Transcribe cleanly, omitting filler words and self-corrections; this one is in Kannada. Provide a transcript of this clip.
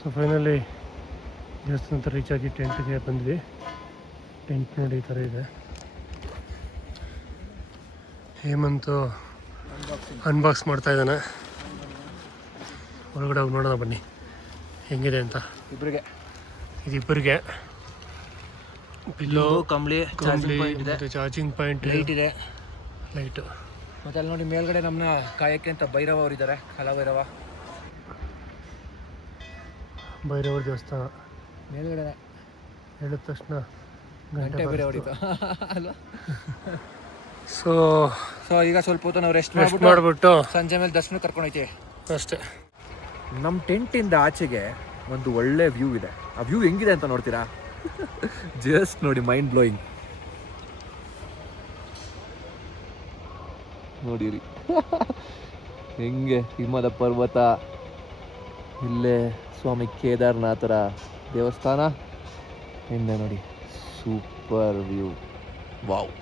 ಸೊ ಫೈನಲಿ ದೇವಸ್ಥಾನ ಹತ್ರ ರೀಚ್ ಆಗಿ ಟೆಂಟ್ಗೆ ಬಂದ್ವಿ. ಟೆಂಟ್ ನೋಡಿ ಈ ಥರ ಇದೆ. ಹೇಮಂತು ಅನ್ಬಾಕ್ಸ್ ಮಾಡ್ತಾ ಇದ್ದಾನೆ. ಒಳಗಡೆ ಹೋಗಿ ನೋಡೋಣ ಬನ್ನಿ ಹೆಂಗಿದೆ ಅಂತ. ಇದಿಬ್ಬರಿಗೆ ಪಿಲ್ಲೋ, ಕಂಬಳಿ, ಚಾರ್ಜಿಂಗ್ ಪಾಯಿಂಟ್, ಲೈಟ್ ಇದೆ. ಲೈಟು ಮತ್ತೆ ಅಲ್ಲಿ ನೋಡಿ ಮೇಲ್ಗಡೆ ನಮ್ಮನ್ನ ಕಾಯಕ್ಕೆ ಅಂತ ಭೈರವ ಅವರಿದ್ದಾರೆ. ಕಾಲಭೈರವ ಭೈರವರ ದೇವಸ್ಥಾನ ಮೇಲ್ಗಡೆ ಹೇಳಿದ ತಕ್ಷಣ ಗಂಟೆ ಬೇರೆ ಹೊಡಿತು ಅಲ್ವಾ. ಸೊ ಈಗ ಸ್ವಲ್ಪ ಹೊತ್ತು ನಾವು ರೆಸ್ಟ್ ಮಾಡಿಬಿಟ್ಟು ಸಂಜೆ ಮೇಲೆ ದರ್ಶನ ಕರ್ಕೊಂಡೈತಿ ಅಷ್ಟೇ. ನಮ್ಮ ಟೆಂಟಿಂದ ಆಚೆಗೆ ಒಂದು ಒಳ್ಳೆ ವ್ಯೂ ಇದೆ. ಆ ವ್ಯೂ ಹೆಂಗಿದೆ ಅಂತ ನೋಡ್ತೀರಾ? ಜಸ್ಟ್ ನೋಡಿ, ಮೈಂಡ್ ಬ್ಲೋಯಿಂಗ್. ನೋಡಿರಿ ಹೆಂಗೆ ಹಿಮದ ಪರ್ವತ, ಇಲ್ಲೇ ಸ್ವಾಮಿ ಕೇದಾರನಾಥರ ದೇವಸ್ಥಾನ, ಹಿಂದೆ ನೋಡಿ ಸೂಪರ್ ವ್ಯೂ. ವಾವ್.